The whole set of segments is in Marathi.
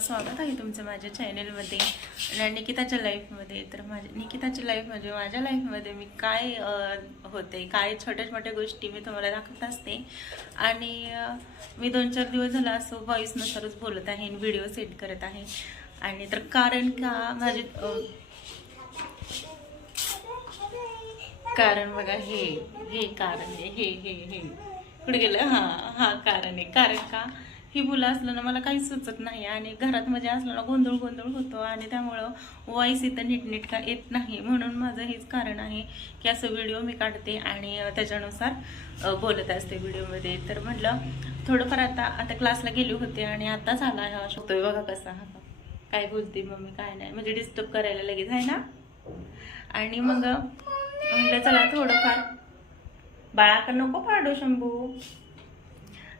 स्वागत आहे तुमचं माझ्या चॅनलमध्ये निकिताच्या लाईफमध्ये. तर निकिताच्या लाईफ म्हणजे माझ्या लाईफमध्ये मी काय होते, काय छोट्या छोट्या गोष्टी मी तुम्हाला दाखवत असते. आणि मी 2-4 दिवस झाला असं व्हॉईसनुसारच बोलत आहे, व्हिडिओ सेट करत आहे. आणि तर कारण का माझे कारण बघा, हे कारण आहे, हे पुढे गेलं. हा कारण आहे. कारण का ही मुलं असलं ना मला काही सुचत नाही आणि घरात म्हणजे असलं ना गोंधळ होतो आणि त्यामुळं व्हॉइस इथं नीटनेटका येत नाही. म्हणून माझं हेच कारण आहे की असं व्हिडिओ मी काढते आणि त्याच्यानुसार बोलत असते व्हिडिओमध्ये. तर म्हटलं थोडंफार आता क्लासला गेले होते आणि आताच आला हा शकतोय बघा कसा, हा काय बोलते मम्मी काय नाही, म्हणजे डिस्टर्ब करायला लगेच आहे ना. आणि मग म्हटलं चला थोडंफार बाळाकडे नको पाडू शंभू,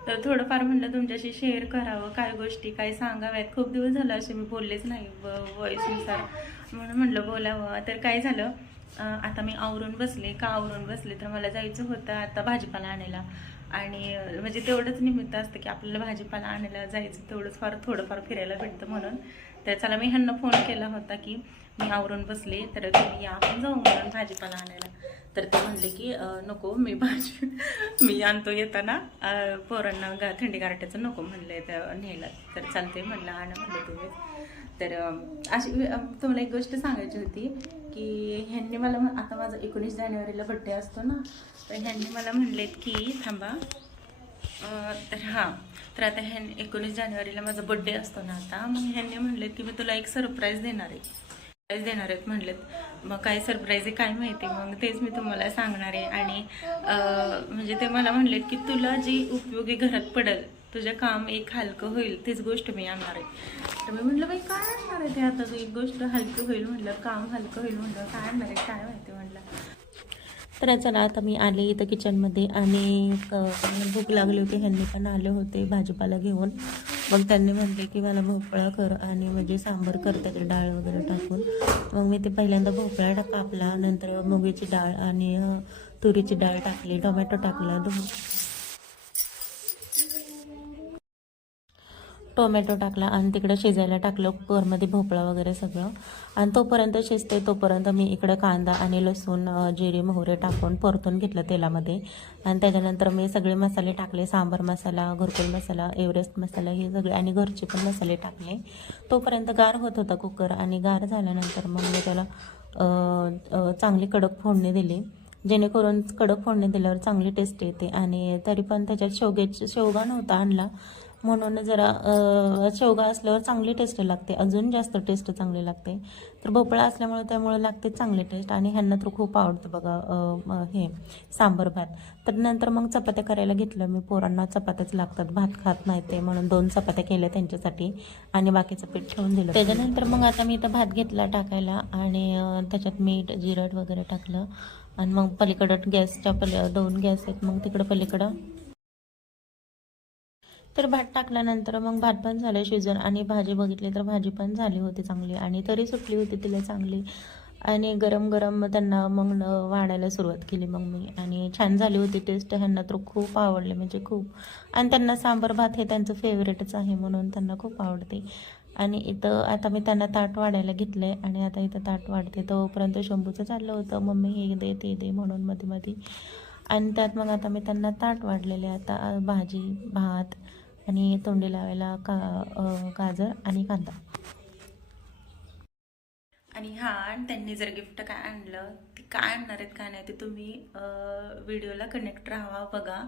तर थोडंफार म्हटलं तुमच्याशी शेअर करावं, काय गोष्टी काय सांगाव्यात. खूप दिवस झालं असे मी बोललेच नाही व्हॉइसनुसार, म्हणून म्हटलं बोलावं. तर काय झालं, आता मी आवरून बसले. का आवरून बसले तर मला जायचं होतं आता भाजीपाला आणायला. आणि म्हणजे तेवढंच निमित्त असतं की आपल्याला भाजीपाला आणायला जायचं, तेवढंच थोडंफार फिरायला भेटतं म्हणून. तर चला मी ह्यांना फोन केला होता की मी आवरून बसले तर तुम्ही या आपण जाऊ म्हणून भाजीपाला आणायला. तर ते म्हणले की नको, मी आणतो येताना, पोरांना थंडी गारट्याचं नको म्हणले त्या न्यायला. तर चालते म्हणलं, आणा म्हणलं तुम्ही. तर अशी तुम्हाला एक गोष्ट सांगायची होती की ह्यांनी मला आता माझा 19 जानेवारीला बड्डे असतो ना, तर ह्यांनी मला म्हणलेत की थांबा. तर आता 19 जानेवारीला माझा बड्डे असतो ना आता, मग ह्यांनी म्हणलेत की मी तुला एक सरप्राईज देणार आहेत म्हणलेत. मग काय सरप्राईज आहे काय माहिती, मग तेच मी तुम्हाला सांगणार आहे. आणि म्हणजे ते मला म्हणलेत की तुला जी उपयोगी घरात पडेल, तुझं काम एक हलकं होईल, तीच गोष्ट मी आणणार आहे. तर मी म्हटलं बाई काय आणणार आहे ते, आता एक गोष्ट हलकं होईल म्हटलं, काम हलकं होईल म्हटलं, काय आणणार आहे काय माहिती म्हटलं. तर चला आता मी आले इथं किचनमध्ये आणि भूक लागली होती. ह्यांनी पण आले होते भाजीपाला घेऊन. मग त्यांनी म्हणले की मला भोपळा कर आणि म्हणजे सांबार कर त्याची डाळ वगैरे टाकून. मग मी ते पहिल्यांदा भोपळा कापला, नंतर मुगाची डाळ आणि तुरीची डाळ टाकली, टोमॅटो टाकला, आणि तिकडे शिजायला टाकलं कुकरमध्ये भोपळा वगैरे सगळं. आणि तोपर्यंत शिजते तोपर्यंत मी इकडे कांदा आणि लसूण जिरे मोहरे टाकून परतून घेतलं तेलामध्ये. आणि त्याच्यानंतर मी सगळे मसाले टाकले, सांबार मसाला, घरकुल मसाला, एव्हरेस्ट मसाला, हे सगळे आणि घरचे पण मसाले टाकले. तोपर्यंत गार होत होता कुकर आणि गार झाल्यानंतर मग मी त्याला चांगली कडक फोडणी दिली, जेणेकरून कडक फोडणी दिल्यावर चांगली टेस्ट येते. आणि तरी पण त्याच्यात शेवगा नव्हता आणला, म्हणून जरा शेवगा असल्यावर चांगली टेस्ट लागते, अजून जास्त टेस्ट चांगली लागते. तर भोपळा असल्यामुळे त्यामुळे लागते चांगली टेस्ट. आणि ह्यांना तर खूप आवडतं बघा हे सांबर भात. तर नंतर मग चपात्या करायला घेतलं मी, पोरांना चपात्याच लागतात, भात खात नाही ते, म्हणून 2 चपात्या केल्या त्यांच्यासाठी आणि बाकीचं पीठ ठेवून दिलं. त्याच्यानंतर मग आता मी इथं भात घेतला टाकायला आणि त्याच्यात मीठ जिरट वगैरे टाकलं. आणि मग पलीकडं गॅसच्या 2 गॅस आहेत, मग तिकडं पलीकडं तर भात टाकल्यानंतर मग भात पण झालं शिजून. आणि भाजी बघितली तर भाजी पण झाली होती चांगली आणि तरी सुटली होती तिला चांगली. आणि गरम गरम त्यांना मग वाढायला सुरुवात केली मग मी, आणि छान झाली होती टेस्ट. ह्यांना तर खूप आवडले म्हणजे खूप. आणि त्यांना सांबर भात हे त्यांचं फेवरेटच आहे, म्हणून त्यांना खूप आवडते. आणि इथं आता मी त्यांना ताट वाढायला घेतलंय आणि आता इथं ताट वाढते. तोपर्यंत शंभूचं चाललं होतं मम्मी हे दे ते दे म्हणून मध्ये मध्ये. आणि त्यात मग आता मी त्यांना ताट वाढलेले, आता भाजी भात आणि तोंडी लावायला गाजर आणि कांदा. आणि त्यांनी जर गिफ्ट काय आणलं, ते काय आणणार आहेत काय नाही ते तुम्ही व्हिडिओला कनेक्ट राहावा, बघा.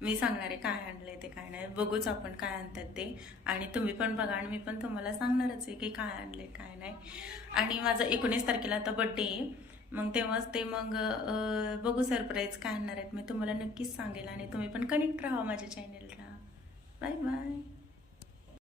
मी सांगणार आहे काय आणलंय ते काय नाही, बघूच आपण काय आणतात ते. आणि तुम्ही पण बघा आणि मी पण तुम्हाला सांगणारच आहे की काय आणलंय काय नाही. आणि माझा 19 तारखेला आता बड्डे आहे, मग तेव्हाच ते मग बघू सरप्राईज काय आणणार आहेत मी तुम्हाला नक्कीच सांगेल. आणि तुम्ही पण कनेक्ट राहा माझ्या चॅनेलला. Bye bye.